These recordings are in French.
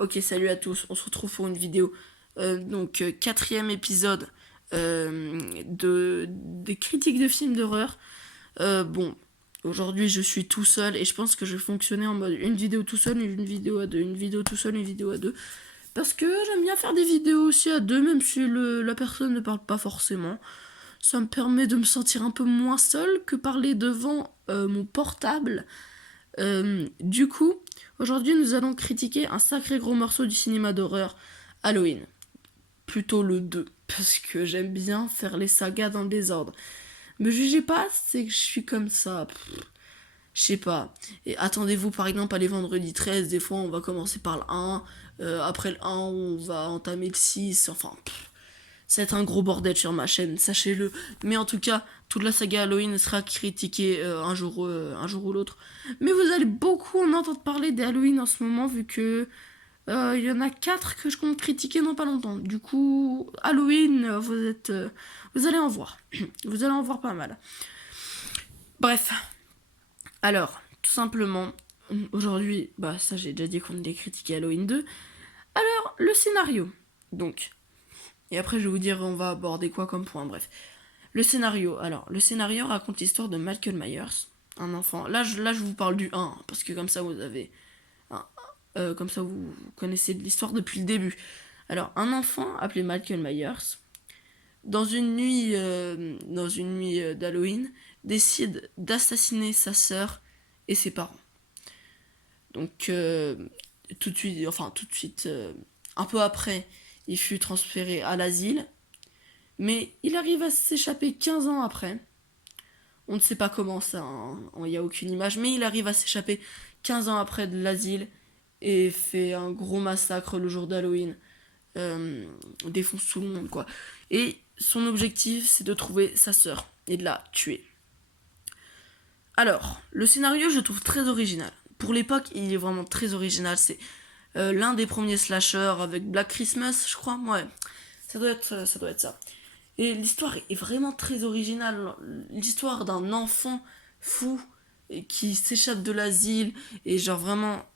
Ok, salut à tous, on se retrouve pour une vidéo. Quatrième épisode des critiques de films d'horreur. Bon, aujourd'hui je suis tout seul et je pense que je vais fonctionner en mode une vidéo tout seul, une vidéo à deux, une vidéo tout seul, une vidéo à deux. Parce que j'aime bien faire des vidéos aussi à deux, même si la personne ne parle pas forcément. Ça me permet de me sentir un peu moins seul que parler devant mon portable. Du coup, aujourd'hui, nous allons critiquer un sacré gros morceau du cinéma d'horreur, Halloween. Plutôt le 2, parce que j'aime bien faire les sagas dans le désordre. Me jugez pas, c'est que je suis comme ça. Je sais pas. Et attendez-vous par exemple à les vendredis 13, des fois on va commencer par le 1, après le 1 on va entamer le 6, enfin... Ça va être un gros bordel sur ma chaîne, sachez-le. Mais en tout cas, toute la saga Halloween sera critiquée un jour ou l'autre. Mais vous allez beaucoup en entendre parler des Halloween en ce moment, vu que il y en a 4 que je compte critiquer dans pas longtemps. Du coup, Halloween, vous allez en voir. Vous allez en voir pas mal. Bref, alors, tout simplement, aujourd'hui, bah ça j'ai déjà dit qu'on allait critiquer Halloween 2. Alors, le scénario. Donc, et après je vais vous dire on va aborder quoi comme point, bref. Le scénario. Alors, le scénario raconte l'histoire de Michael Myers, un enfant. Là, je vous parle du 1, parce que comme ça, vous avez... comme ça, vous connaissez l'histoire depuis le début. Alors, un enfant appelé Michael Myers, dans une nuit d'Halloween, décide d'assassiner sa sœur et ses parents. Donc, tout de suite, un peu après, il fut transféré à l'asile, mais il arrive à s'échapper 15 ans après. On ne sait pas comment ça, il n'y a aucune image, mais il arrive à s'échapper 15 ans après de l'asile et fait un gros massacre le jour d'Halloween. Défonce tout le monde, quoi. Et son objectif, c'est de trouver sa sœur et de la tuer. Alors, le scénario, je trouve très original. Pour l'époque, il est vraiment très original. C'est l'un des premiers slashers avec Black Christmas, je crois. Ouais, ça doit être ça. Et l'histoire est vraiment très originale. L'histoire d'un enfant fou qui s'échappe de l'asile. Et genre vraiment...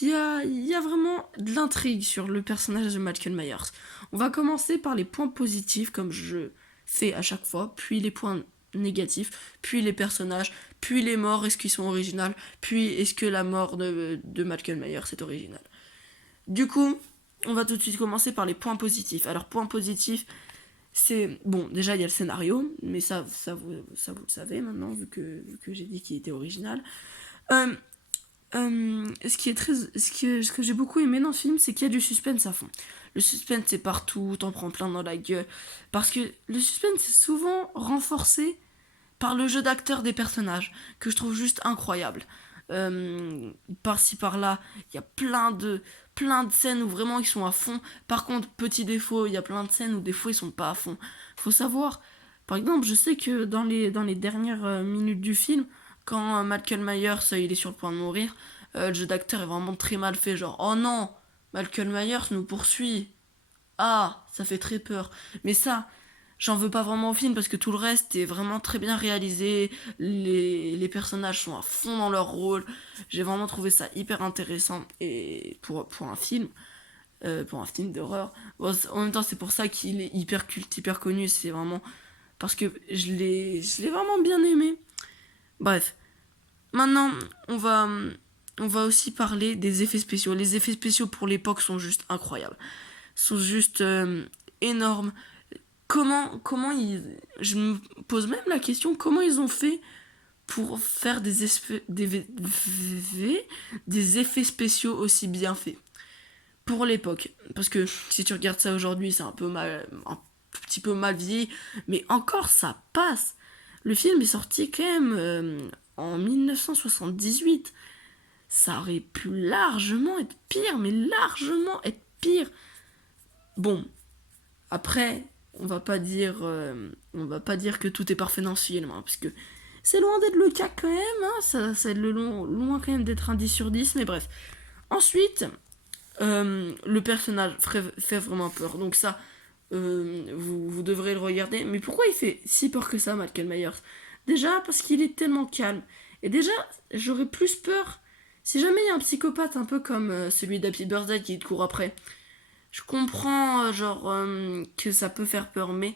Il y a vraiment de l'intrigue sur le personnage de Michael Myers. On va commencer par les points positifs, comme je fais à chaque fois, puis les points négatifs, puis les personnages, puis les morts, est-ce qu'ils sont originales, puis est-ce que la mort de Michael Myers est originale. Du coup, on va tout de suite commencer par les points positifs. Alors, points positifs, c'est... Bon, déjà, il y a le scénario, mais ça vous le savez maintenant, vu que j'ai dit qu'il était original. Euh, ce que j'ai beaucoup aimé dans ce film, c'est qu'il y a du suspense à fond. Le suspense, c'est partout, t'en prends plein dans la gueule. Parce que le suspense, c'est souvent renforcé par le jeu d'acteur des personnages, que je trouve juste incroyable. Par-ci par-là, il y a plein de scènes où vraiment ils sont à fond. Par contre, petit défaut, il y a plein de scènes où des fois ils sont pas à fond. Faut savoir, par exemple, je sais que dans les dernières minutes du film, quand Michael Myers il est sur le point de mourir, le jeu d'acteur est vraiment très mal fait. Genre, oh non, Michael Myers nous poursuit. Ah, ça fait très peur. Mais ça, j'en veux pas vraiment au film parce que tout le reste est vraiment très bien réalisé. Les personnages sont à fond dans leur rôle. J'ai vraiment trouvé ça hyper intéressant et pour un film d'horreur. Bon, en même temps, c'est pour ça qu'il est hyper culte, hyper connu. C'est vraiment parce que je l'ai vraiment bien aimé. Bref, maintenant, on va aussi parler des effets spéciaux. Les effets spéciaux pour l'époque sont juste incroyables. Sont juste énormes. Comment ils... Je me pose même la question, comment ils ont fait pour faire des effets spéciaux aussi bien faits pour l'époque. Parce que si tu regardes ça aujourd'hui, c'est un petit peu mal vieilli, mais encore ça passe. Le film est sorti quand même en 1978. Ça aurait pu largement être pire, mais largement être pire. Bon, après, on va pas dire que tout est parfait dans ce film, hein, parce que c'est loin d'être le cas quand même, hein, ça loin quand même d'être un 10 sur 10, mais bref. Ensuite, le personnage fait vraiment peur, donc ça, vous devrez le regarder. Mais pourquoi il fait si peur que ça, Michael Myers? Déjà, parce qu'il est tellement calme. Et déjà, j'aurais plus peur Si jamais il y a un psychopathe un peu comme celui d'Happy Birthday qui te court après, je comprends, que ça peut faire peur, mais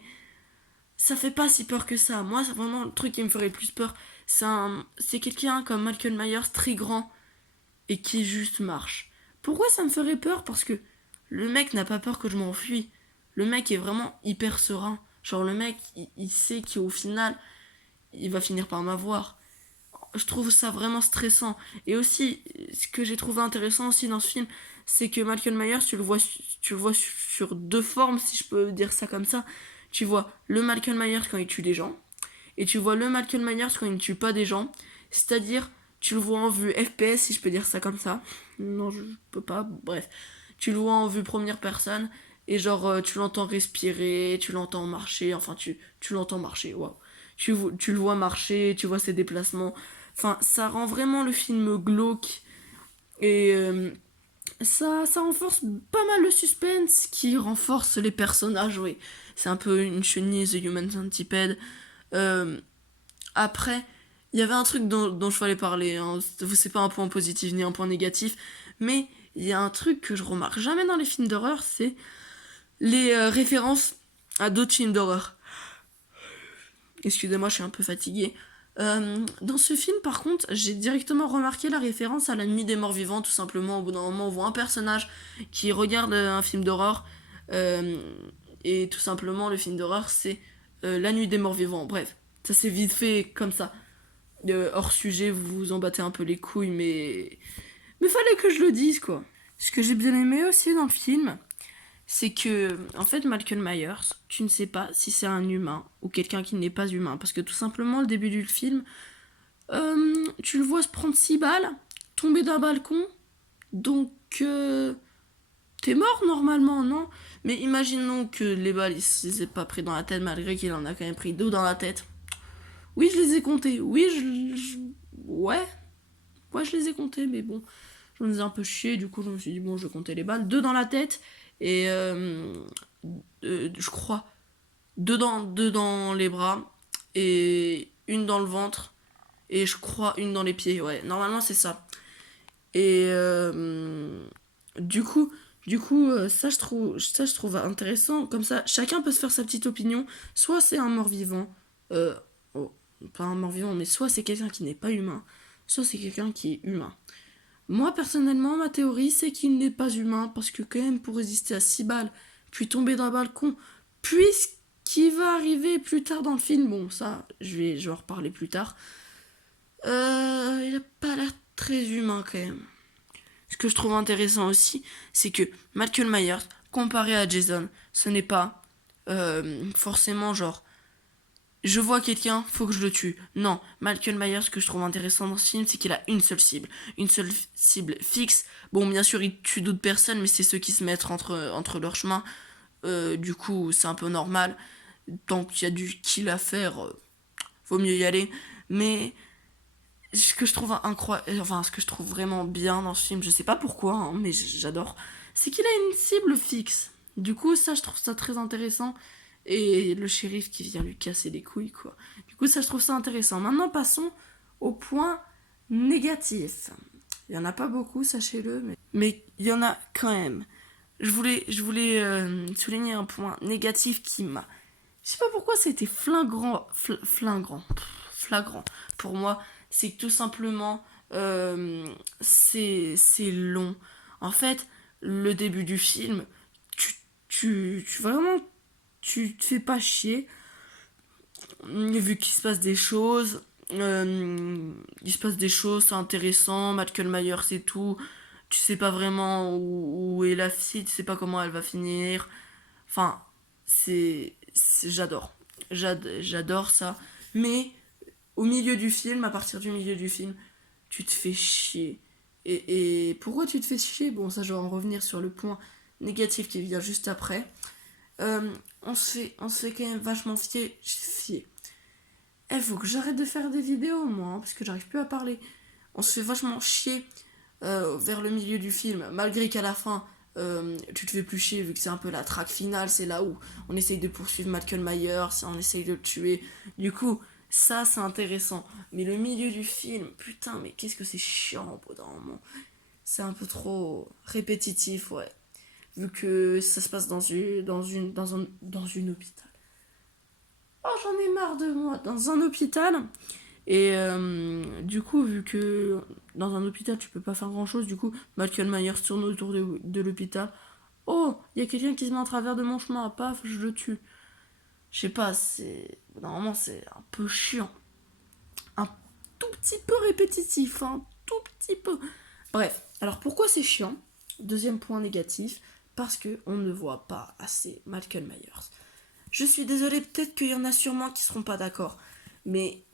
ça fait pas si peur que ça. Moi, c'est vraiment le truc qui me ferait le plus peur. C'est quelqu'un comme Michael Myers, très grand, et qui juste marche. Pourquoi ça me ferait peur? Parce que le mec n'a pas peur que je m'enfuis. Le mec est vraiment hyper serein. Genre, le mec, il sait qu'au final, il va finir par m'avoir. Je trouve ça vraiment stressant. Et aussi, ce que j'ai trouvé intéressant aussi dans ce film, c'est que Michael Myers, tu le vois sur deux formes, si je peux dire ça comme ça. Tu vois le Michael Myers quand il tue des gens, et tu vois le Michael Myers quand il ne tue pas des gens. C'est-à-dire, tu le vois en vue FPS, si je peux dire ça comme ça. Non, je peux pas, bref. Tu le vois en vue première personne, et tu l'entends respirer, tu l'entends marcher, enfin, tu l'entends marcher, waouh. Tu le vois marcher, tu vois ses déplacements. Enfin, ça rend vraiment le film glauque. Et ça renforce pas mal le suspense, qui renforce les personnages, oui. C'est un peu une chenille, The Human Centipede. Euh, Après, il y avait un truc dont je fallait parler. Hein. C'est pas un point positif ni un point négatif. Mais il y a un truc que je remarque jamais dans les films d'horreur, c'est les références à d'autres films d'horreur. Excusez-moi, je suis un peu fatiguée. Dans ce film, par contre, j'ai directement remarqué la référence à La Nuit des Morts Vivants, tout simplement. Au bout d'un moment, on voit un personnage qui regarde un film d'horreur, euh, et tout simplement, le film d'horreur, c'est La Nuit des Morts Vivants. Bref, ça s'est vite fait comme ça. Hors sujet, vous vous en battez un peu les couilles, mais fallait que je le dise, quoi. Ce que j'ai bien aimé aussi dans le film, c'est que, en fait, Michael Myers, tu ne sais pas si c'est un humain ou quelqu'un qui n'est pas humain. Parce que tout simplement, le début du film, tu le vois se prendre 6 balles, tomber d'un balcon, donc t'es mort normalement, non? Mais imaginons que les balles, il se les ait pas pris dans la tête, malgré qu'il en a quand même pris 2 dans la tête. Oui, je les ai comptés, oui, ouais, ouais, je les ai comptés, mais bon, j'en ai un peu chié, du coup, je me suis dit, bon, je vais compter les balles. 2 dans la tête, et je crois, deux dans les bras, et une dans le ventre, et je crois une dans les pieds, ouais, normalement c'est ça. Et du coup, ça je trouve intéressant, comme ça, chacun peut se faire sa petite opinion, soit c'est un mort-vivant, euh, oh, pas un mort-vivant, mais soit c'est quelqu'un qui n'est pas humain, soit c'est quelqu'un qui est humain. Moi, personnellement, ma théorie, c'est qu'il n'est pas humain, parce que quand même, pour résister à 6 balles, puis tomber d'un balcon, puis ce qui va arriver plus tard dans le film, bon, ça, je vais en reparler plus tard, il a pas l'air très humain, quand même. Ce que je trouve intéressant aussi, c'est que Michael Myers, comparé à Jason, ce n'est pas forcément je vois quelqu'un, faut que je le tue. Non, Michael Myers, ce que je trouve intéressant dans ce film, c'est qu'il a une seule cible fixe. Bon, bien sûr, il tue d'autres personnes, mais c'est ceux qui se mettent entre leurs chemins. Du coup, c'est un peu normal. Tant qu'il y a du kill à faire, vaut mieux y aller. Mais ce que je trouve incroyable, enfin, ce que je trouve vraiment bien dans ce film, je sais pas pourquoi, hein, mais j'adore, c'est qu'il a une cible fixe. Du coup, ça, je trouve ça très intéressant. Et le shérif qui vient lui casser les couilles, quoi. Du coup, ça, je trouve ça intéressant. Maintenant, passons au point négatif. Il y en a pas beaucoup, sachez-le, mais il y en a quand même. Je voulais souligner un point négatif qui m'a. Je sais pas pourquoi c'était flagrant pour moi. C'est que tout simplement, c'est long. En fait, le début du film, vraiment, tu te fais pas chier, vu qu'il se passe des choses. Il se passe des choses, c'est intéressant. Michael Myers et tout. Tu sais pas vraiment où est la fille, tu sais pas comment elle va finir. Enfin, j'adore. J'adore ça. Mais au milieu du film, à partir du milieu du film, tu te fais chier. Et pourquoi tu te fais chier? Bon, ça, je vais en revenir sur le point négatif qui vient juste après. On se fait quand même vachement fier. Eh, faut que j'arrête de faire des vidéos, moi, hein, parce que j'arrive plus à parler. On se fait vachement chier vers le milieu du film, malgré qu'à la fin, tu te fais plus chier, vu que c'est un peu la traque finale, c'est là où on essaye de poursuivre Michael Myers, on essaye de le tuer. Du coup, Ça, c'est intéressant. Mais le milieu du film, putain, mais qu'est-ce que c'est chiant au bout d'un moment. C'est un peu trop répétitif, ouais. Vu que ça se passe dans une hôpital. Oh, j'en ai marre de moi. Dans un hôpital. Et du coup, vu que dans un hôpital, tu peux pas faire grand-chose, du coup, Michael Myers tourne autour de l'hôpital. Oh, il y a quelqu'un qui se met en travers de mon chemin. Paf, je le tue. Je sais pas, c'est... Normalement, c'est un peu chiant. Un tout petit peu répétitif, un tout petit peu. Bref, alors pourquoi c'est chiant? Deuxième point négatif, parce que on ne voit pas assez Michael Myers. Je suis désolée, peut-être qu'il y en a sûrement qui seront pas d'accord, mais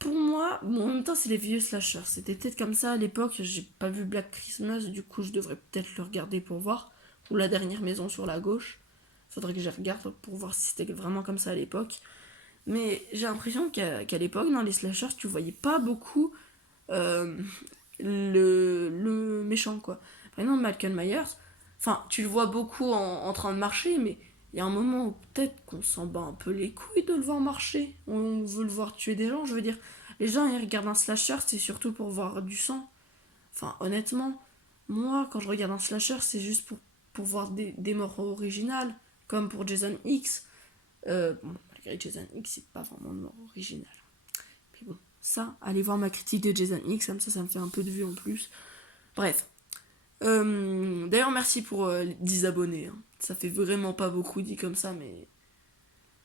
pour moi, bon, en même temps c'est les vieux slashers, c'était peut-être comme ça à l'époque, j'ai pas vu Black Christmas, du coup je devrais peut-être le regarder pour voir, ou La Dernière Maison sur la gauche, faudrait que je regarde pour voir si c'était vraiment comme ça à l'époque, mais j'ai l'impression qu'à l'époque, dans les slashers, tu voyais pas beaucoup euh, le méchant, quoi. Par exemple, Michael Myers, enfin, tu le vois beaucoup en train de marcher, mais il y a un moment où peut-être qu'on s'en bat un peu les couilles de le voir marcher. On veut le voir tuer des gens, je veux dire. Les gens, ils regardent un slasher, c'est surtout pour voir du sang. Enfin, honnêtement, moi, quand je regarde un slasher, c'est juste pour voir des morts originales, comme pour Jason X. Bon, malgré Jason X, c'est pas vraiment une mort originale. Mais bon, ça, allez voir ma critique de Jason X, comme ça me fait un peu de vue en plus. Bref. D'ailleurs, merci pour 10 abonnés. Hein. Ça fait vraiment pas beaucoup dit comme ça, mais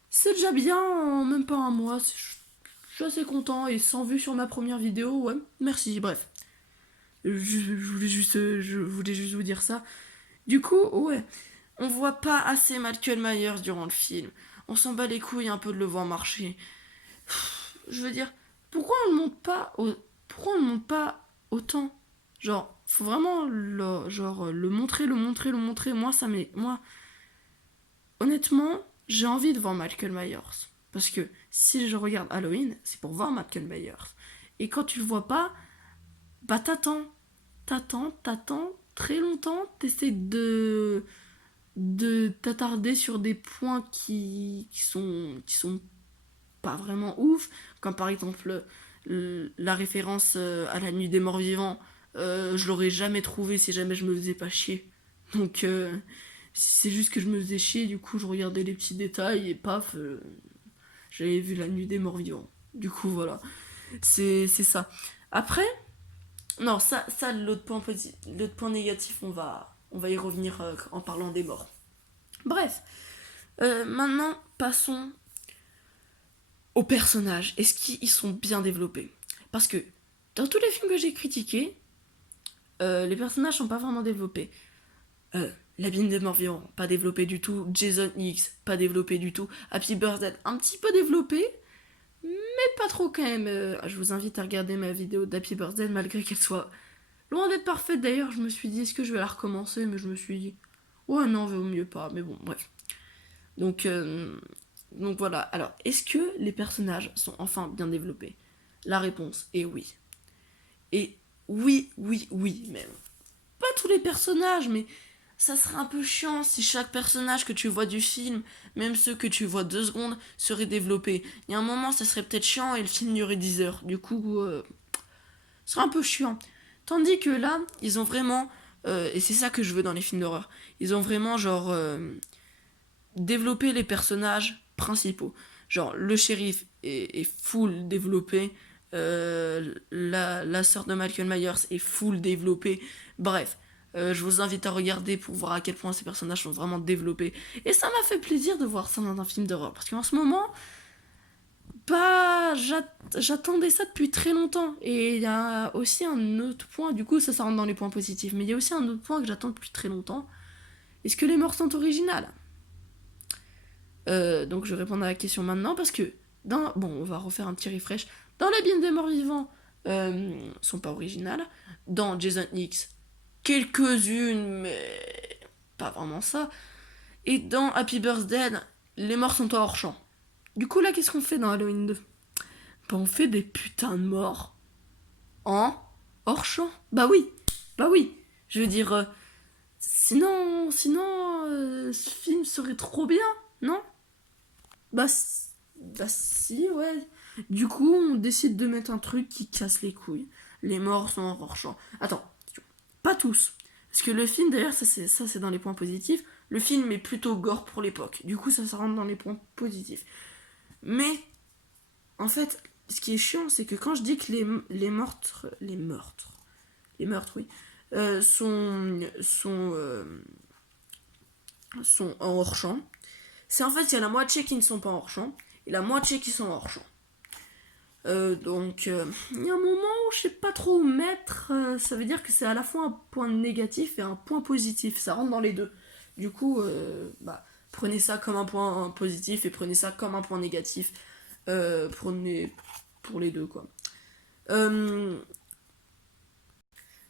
c'est déjà bien en même pas un mois. Je suis assez content et sans vue sur ma première vidéo, ouais. Merci, bref. Je voulais juste vous dire ça. Du coup, ouais, on voit pas assez Michael Myers durant le film. On s'en bat les couilles un peu de le voir marcher. Je veux dire, pourquoi on le monte pas autant? Genre, faut vraiment le montrer, le montrer, le montrer. Moi, honnêtement, j'ai envie de voir Michael Myers. Parce que si je regarde Halloween, c'est pour voir Michael Myers. Et quand tu le vois pas, bah t'attends très longtemps, t'essaies de t'attarder sur des points qui sont pas vraiment ouf, comme par exemple la référence à la nuit des morts vivants, je l'aurais jamais trouvé si jamais je me faisais pas chier. Donc c'est juste que je me faisais chier, du coup je regardais les petits détails et paf, j'avais vu la nuit des morts vivants. Du coup voilà, c'est ça. Après, non, ça l'autre point négatif, on va y revenir en parlant des morts. Bref, maintenant passons aux personnages. Est-ce qu'ils sont bien développés? Parce que dans tous les films que j'ai critiqués, les personnages sont pas vraiment développés. La Bine des morts vivants, pas développé du tout. Jason X, pas développé du tout. Happy Birthday, un petit peu développé, mais pas trop quand même. Je vous invite à regarder ma vidéo d'Happy Birthday, malgré qu'elle soit loin d'être parfaite. D'ailleurs, je me suis dit, est-ce que je vais la recommencer? Mais je me suis dit, ouais, non, vaut mieux pas. Mais bon, bref. Donc, donc voilà. Alors, est-ce que les personnages sont enfin bien développés? La réponse est oui. Et oui, même. Pas tous les personnages, mais ça serait un peu chiant si chaque personnage que tu vois du film, même ceux que tu vois 2 secondes, serait développé. Il y a un moment, ça serait peut-être chiant et le film durait 10 heures. Du coup, ce serait un peu chiant. Tandis que là, ils ont vraiment, et c'est ça que je veux dans les films d'horreur, ils ont vraiment genre développé les personnages principaux. Genre le shérif est full développé, la sœur de Michael Myers est full développée. Bref, je vous invite à regarder pour voir à quel point ces personnages sont vraiment développés. Et ça m'a fait plaisir de voir ça dans un film d'horreur. Parce qu'en ce moment, bah, j'attendais ça depuis très longtemps. Et il y a aussi un autre point, du coup, ça rentre dans les points positifs. Mais il y a aussi un autre point que j'attends depuis très longtemps. Est-ce que les morts sont originales? Donc je vais répondre à la question maintenant parce que bon, on va refaire un petit refresh. Dans la Bible des morts vivants, sont pas originales. Dans Jason X, quelques-unes, mais pas vraiment ça. Et dans Happy Birthday, les morts sont hors champ. Du coup là, qu'est-ce qu'on fait dans Halloween 2? Bah on fait des putains de morts en hors champ. Bah oui. Je veux dire, sinon, ce film serait trop bien, non? Bah si, ouais. Du coup, on décide de mettre un truc qui casse les couilles. Les morts sont en hors-champ. Attends, pas tous. Parce que le film, d'ailleurs, ça c'est dans les points positifs. Le film est plutôt gore pour l'époque. Du coup, ça rentre dans les points positifs. Mais, en fait, ce qui est chiant, c'est que quand je dis que les meurtres, oui, sont en hors-champ, c'est en fait, il y a la moitié qui ne sont pas en hors-champ et la moitié qui sont en hors-champ. Donc, il y a un moment où je sais pas trop où mettre. Ça veut dire que c'est à la fois un point négatif et un point positif. Ça rentre dans les deux. Du coup, prenez ça comme un point positif et prenez ça comme un point négatif. Prenez pour les deux, quoi.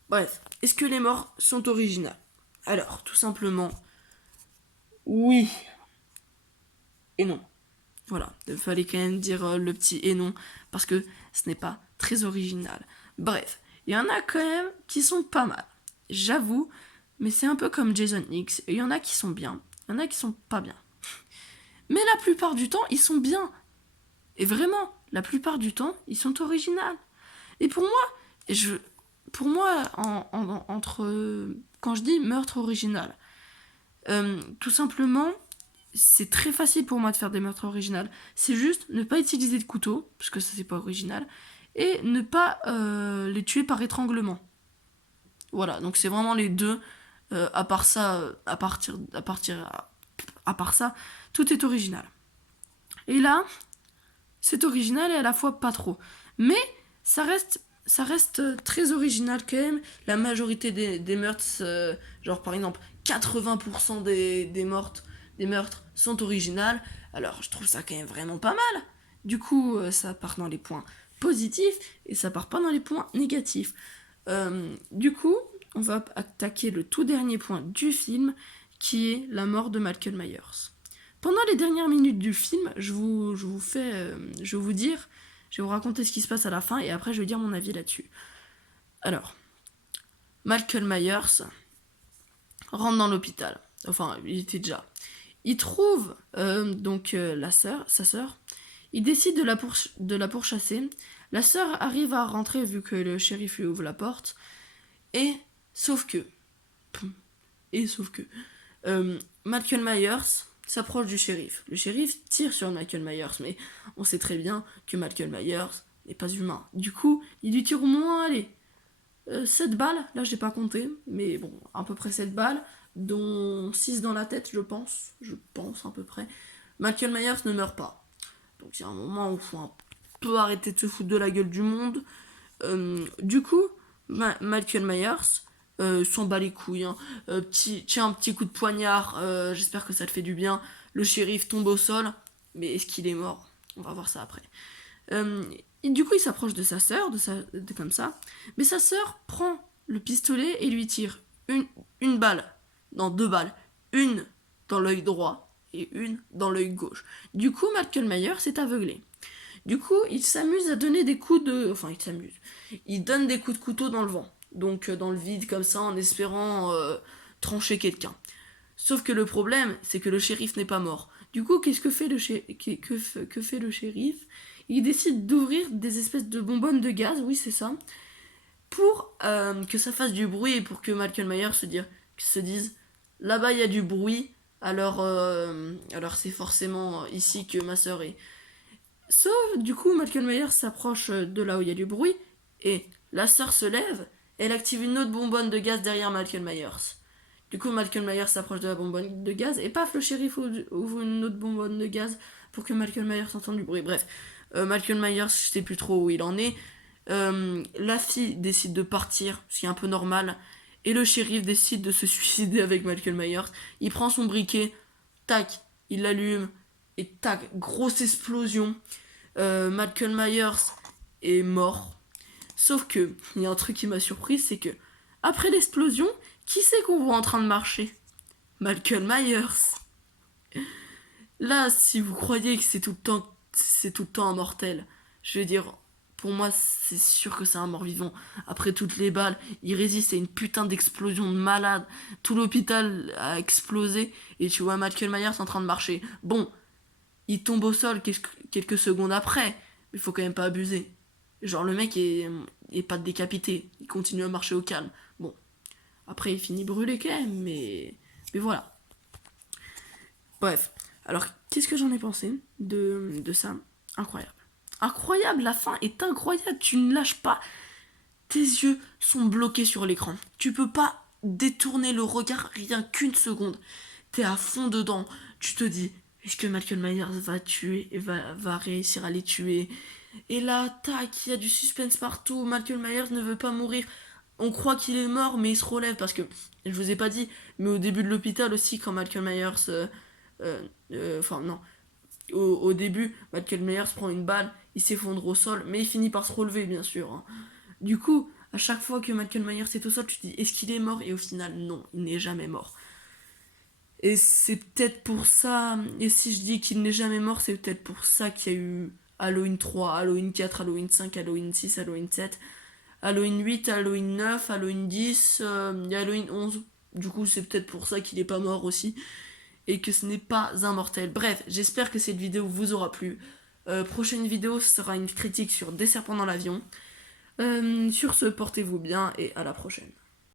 Bref, est-ce que les morts sont originales? Alors, tout simplement, oui et non. Voilà, il fallait quand même dire le petit et non, parce que ce n'est pas très original. Bref, il y en a quand même qui sont pas mal, j'avoue, mais c'est un peu comme Jason X, il y en a qui sont bien, il y en a qui sont pas bien. Mais la plupart du temps, ils sont bien. Et vraiment, la plupart du temps, ils sont originaux. Et pour moi, quand je dis meurtre original, tout simplement, c'est très facile pour moi de faire des meurtres originaux. C'est juste ne pas utiliser de couteau, parce que ça c'est pas original, et ne pas les tuer par étranglement. Voilà, donc c'est vraiment les deux. À part ça, à part ça, tout est original. Et là, c'est original et à la fois pas trop. Mais ça reste très original quand même. La majorité des meurtres, genre par exemple 80% des meurtres sont originales. Alors je trouve ça quand même vraiment pas mal. Du coup, ça part dans les points positifs et ça part pas dans les points négatifs. Du coup, on va attaquer le tout dernier point du film qui est la mort de Michael Myers. Pendant les dernières minutes du film, je vais vous raconter ce qui se passe à la fin et après je vais dire mon avis là-dessus. Alors, Michael Myers rentre dans l'hôpital. Enfin, il était déjà. Il trouve sa sœur. Il décide de la pourchasser. La sœur arrive à rentrer vu que le shérif lui ouvre la porte. Sauf que, Michael Myers s'approche du shérif. Le shérif tire sur Michael Myers, mais on sait très bien que Michael Myers n'est pas humain. Du coup, il lui tire au moins, 7 balles, là j'ai pas compté, mais bon, à peu près 7 balles, dont 6 dans la tête, je pense à peu près. Michael Myers ne meurt pas. Donc il y a un moment où il faut un peu arrêter de se foutre de la gueule du monde. Du coup, Michael Myers s'en bat les couilles. Hein. Tiens, un petit coup de poignard, j'espère que ça te fait du bien. Le shérif tombe au sol, mais est-ce qu'il est mort? On va voir ça après. Et du coup, il s'approche de sa sœur, comme ça. Mais sa sœur prend le pistolet et lui tire une balle, non 2 balles, une dans l'œil droit et une dans l'œil gauche. Du coup, Michael Myers est aveuglé. Du coup, il s'amuse à donner des coups de... Enfin, il s'amuse. Il donne des coups de couteau dans le vent. Donc, dans le vide, comme ça, en espérant trancher quelqu'un. Sauf que le problème, c'est que le shérif n'est pas mort. Du coup, qu'est-ce que fait que fait le shérif? Il décide d'ouvrir des espèces de bonbonnes de gaz, oui, c'est ça, pour que ça fasse du bruit et pour que Michael Myers se dise là-bas, il y a du bruit, alors c'est forcément ici que ma sœur est. Sauf, du coup, Michael Myers s'approche de là où il y a du bruit, et la sœur se lève, et elle active une autre bonbonne de gaz derrière Michael Myers. Du coup, Michael Myers s'approche de la bonbonne de gaz, et paf, le shérif ouvre une autre bonbonne de gaz pour que Michael Myers entende du bruit. Bref, Michael Myers, je sais plus trop où il en est. La fille décide de partir, ce qui est un peu normal, et le shérif décide de se suicider avec Michael Myers. Il prend son briquet, tac, il l'allume, et tac, grosse explosion. Michael Myers est mort. Sauf que, il y a un truc qui m'a surpris, c'est que, après l'explosion, qui c'est qu'on voit en train de marcher? Michael Myers. Là, si vous croyez que c'est tout le temps un mortel, je veux dire, pour moi, c'est sûr que c'est un mort-vivant. Après toutes les balles, il résiste à une putain d'explosion de malade. Tout l'hôpital a explosé, et tu vois Michael Myers en train de marcher. Bon, il tombe au sol quelques secondes après, il faut quand même pas abuser. Genre, le mec est pas décapité, il continue à marcher au calme. Bon, après, il finit brûlé quand même, mais voilà. Bref, alors, qu'est-ce que j'en ai pensé de ça? Incroyable. Incroyable, la fin est incroyable, tu ne lâches pas. Tes yeux sont bloqués sur l'écran. Tu peux pas détourner le regard rien qu'une seconde. T'es à fond dedans. Tu te dis, est-ce que Michael Myers va tuer, va réussir à les tuer? Et là, tac, il y a du suspense partout. Michael Myers ne veut pas mourir. On croit qu'il est mort, mais il se relève parce que, je vous ai pas dit, mais au début de l'hôpital aussi, quand Michael Myers. Enfin, non. Au début, Michael Myers prend une balle, il s'effondre au sol, mais il finit par se relever, bien sûr, hein. Du coup, à chaque fois que Michael Myers est au sol, tu te dis, est-ce qu'il est mort? Et au final, non, il n'est jamais mort. Et c'est peut-être pour ça, et si je dis qu'il n'est jamais mort, c'est peut-être pour ça qu'il y a eu Halloween 3, Halloween 4, Halloween 5, Halloween 6, Halloween 7, Halloween 8, Halloween 9, Halloween 10, et Halloween 11. Du coup, c'est peut-être pour ça qu'il n'est pas mort aussi, et que ce n'est pas un mortel. Bref, j'espère que cette vidéo vous aura plu. Prochaine vidéo sera une critique sur Des serpents dans l'avion. Sur ce, portez-vous bien et à la prochaine.